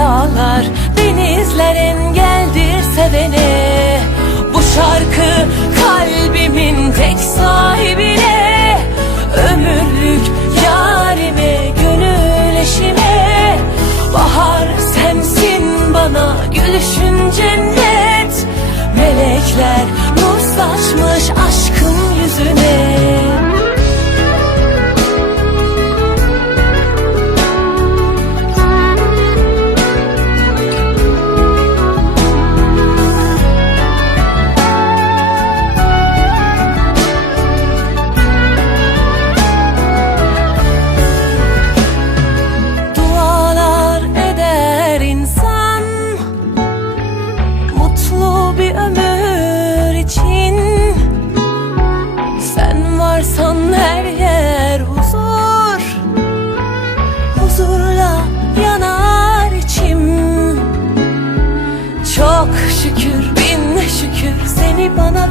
dağlar, denizler engeldir sevene. Bu şarkı kalbimin tek sahibine. Ömürlük yarime, gönül eşime. Bahar sensin bana gülüşün cennet. Melekler nur saçmış aşkın